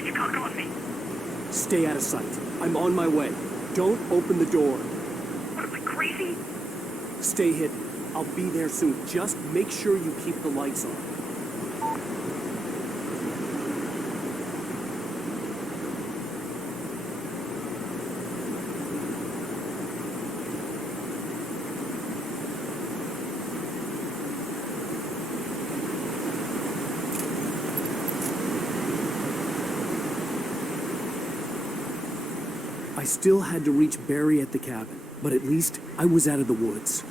think you got me? Stay out of sight. I'm on my way. Don't open the door. What, am I crazy? Stay hidden. I'll be there soon. Just make sure you keep the lights on. I still had to reach Barry at the cabin, but at least I was out of the woods.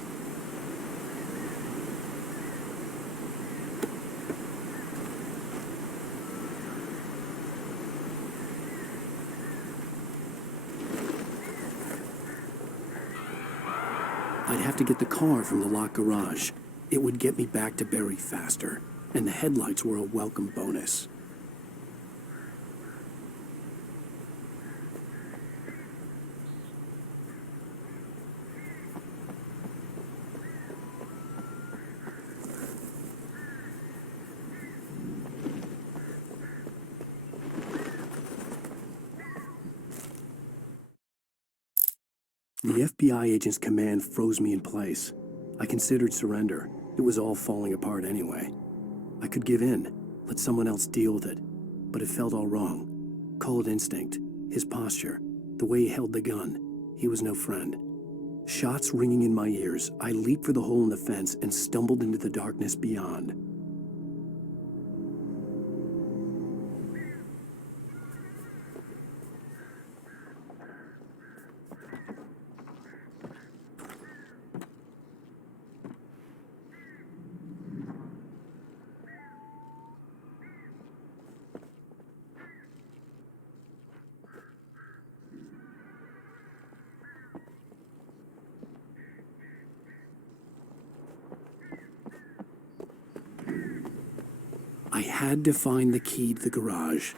I'd have to get the car from the locked garage. It would get me back to Barry faster, and the headlights were a welcome bonus. The FBI agent's command froze me in place. I considered surrender. It was all falling apart anyway. I could give in, let someone else deal with it. But it felt all wrong. Call it instinct, his posture, the way he held the gun. He was no friend. Shots ringing in my ears, I leaped for the hole in the fence and stumbled into the darkness beyond. I had to find the key to the garage.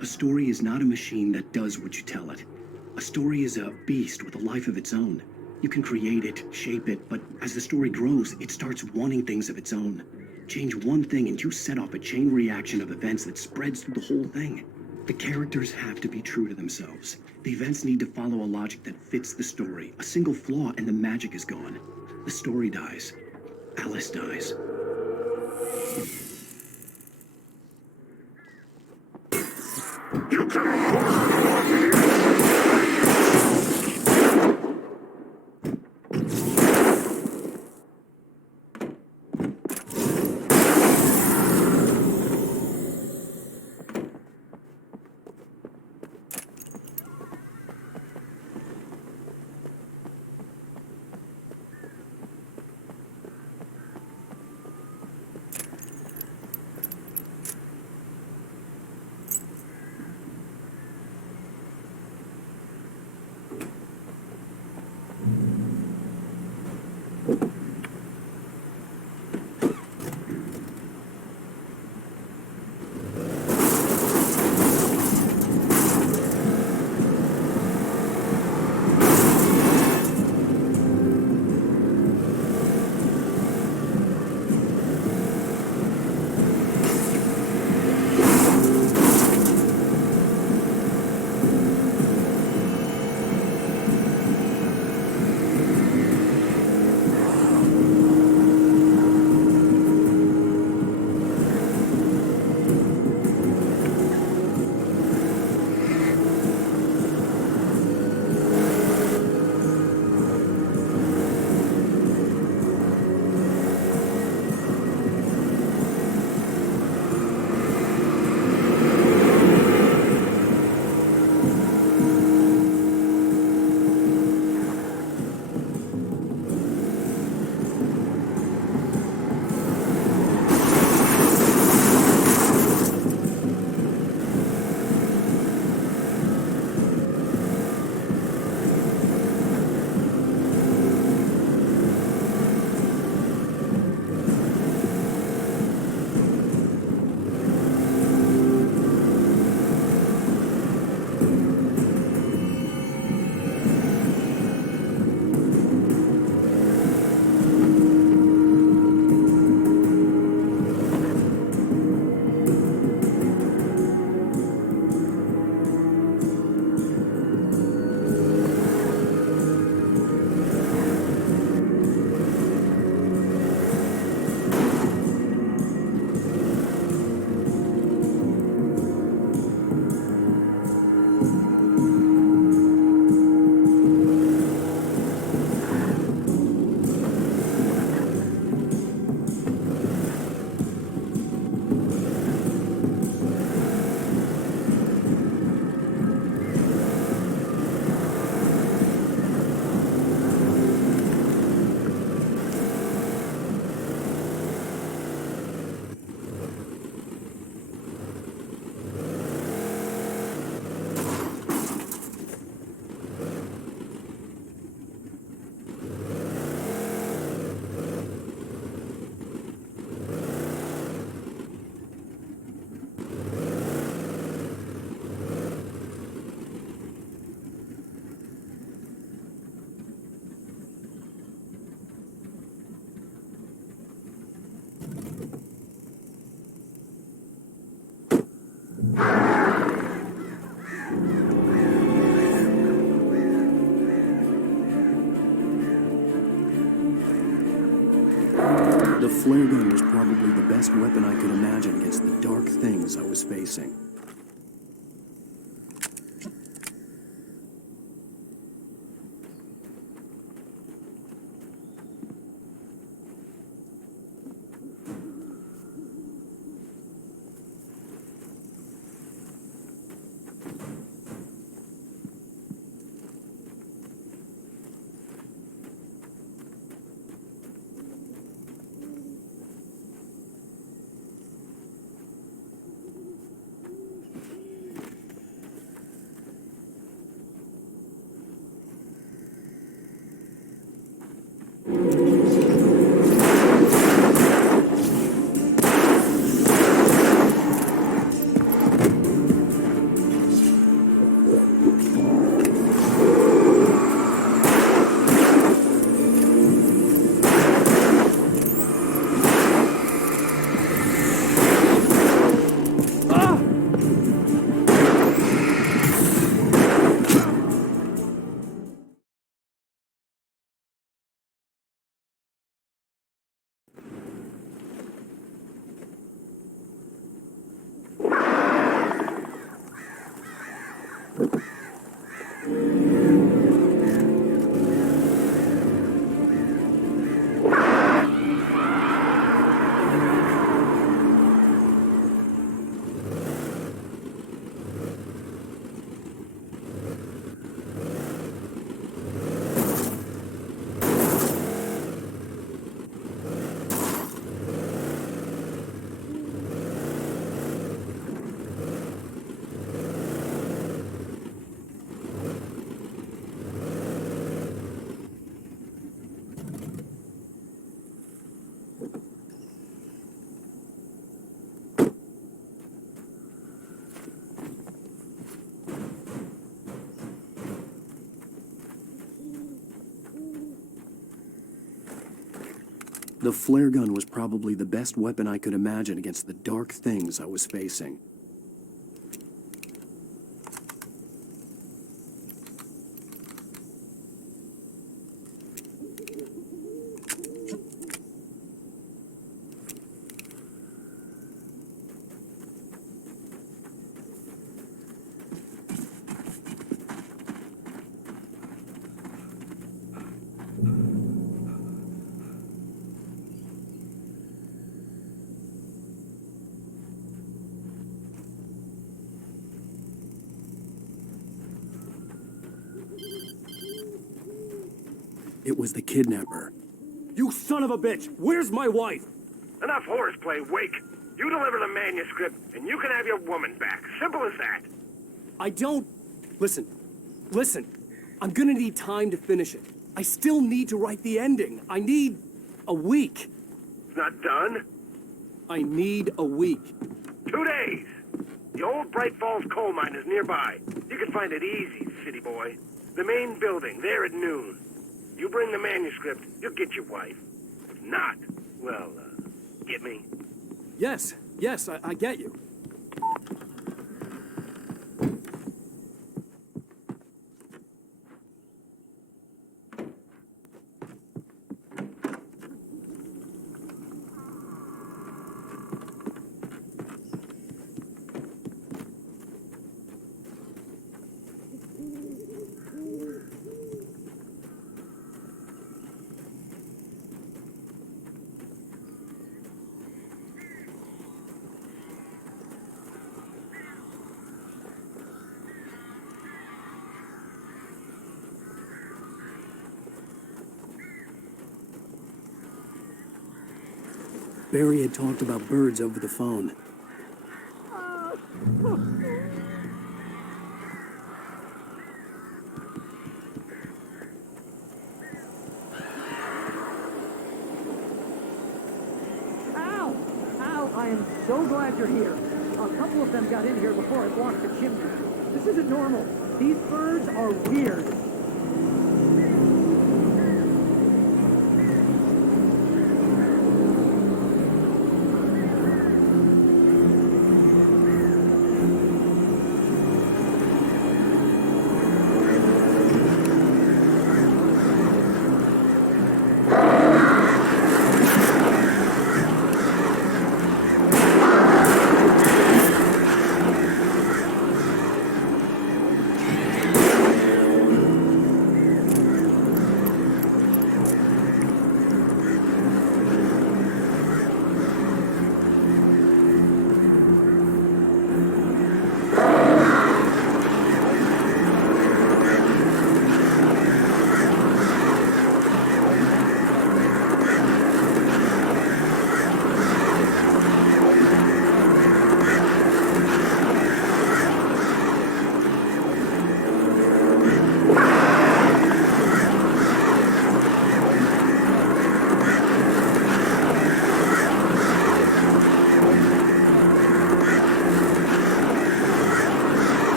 A story is not a machine that does what you tell it. A story is a beast with a life of its own. You can create it, shape it, but as the story grows, it starts wanting things of its own. Change one thing and you set off a chain reaction of events that spreads through the whole thing. The characters have to be true to themselves. The events need to follow a logic that fits the story. A single flaw and the magic is gone. The story dies. Alice dies. You cannot. The flare gun was probably the best weapon I could imagine against the dark things I was facing. The flare gun was probably the best weapon I could imagine against the dark things I was facing. It was the kidnapper. You son of a bitch! Where's my wife? Enough horseplay, Wake. You deliver the manuscript, and you can have your woman back. Simple as that. I don't... Listen. I'm gonna need time to finish it. I still need to write the ending. I need a week. It's not done. I need a week. 2 days. The old Bright Falls coal mine is nearby. You can find it easy, city boy. The main building, there at noon. You bring the manuscript, you'll get your wife. If not, well, get me? Yes, I get you. Barry had talked about birds over the phone. Ow! Ow! I am so glad you're here. A couple of them got in here before I blocked the chimney. This isn't normal. These birds are weird.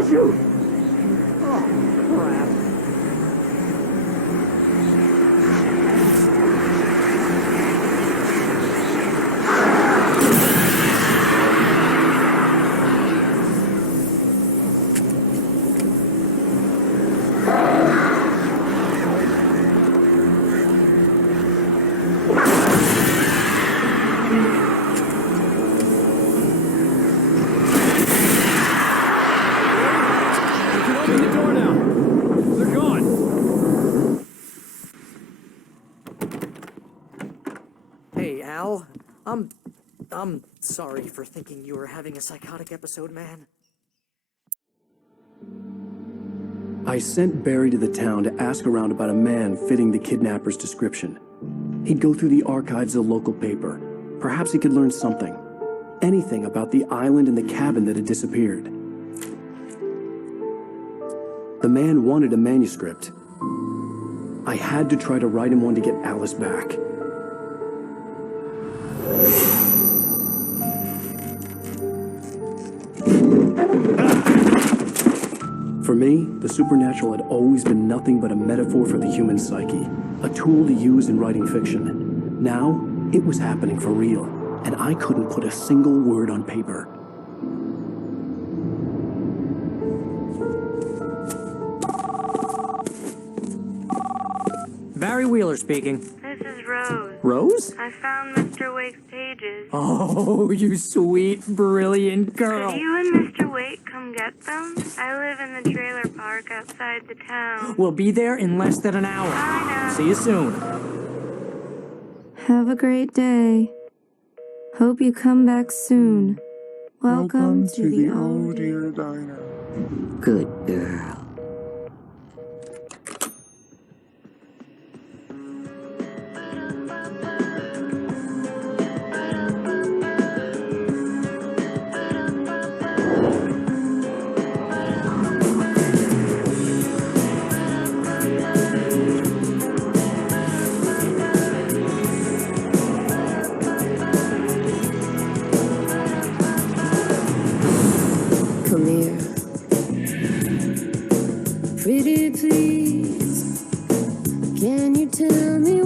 Shoot! Oh, crap. Hey, Al. I'm sorry for thinking you were having a psychotic episode, man. I sent Barry to the town to ask around about a man fitting the kidnapper's description. He'd go through the archives of the local paper. Perhaps he could learn something. Anything about the island and the cabin that had disappeared. The man wanted a manuscript. I had to try to write him one to get Alice back. For me, the supernatural had always been nothing but a metaphor for the human psyche, a tool to use in writing fiction. Now, it was happening for real, and I couldn't put a single word on paper. Barry Wheeler speaking. This is Rose. Rose? I found Mr. Wake's pages. Oh, you sweet, brilliant girl. Could you and Mr. Wake come get them? I live in the trailer park outside the town. We'll be there in less than an hour. Bye now. See you soon. Have a great day. Hope you come back soon. Welcome to the old dear diner. Good girl. Come here. Pretty please, can you tell me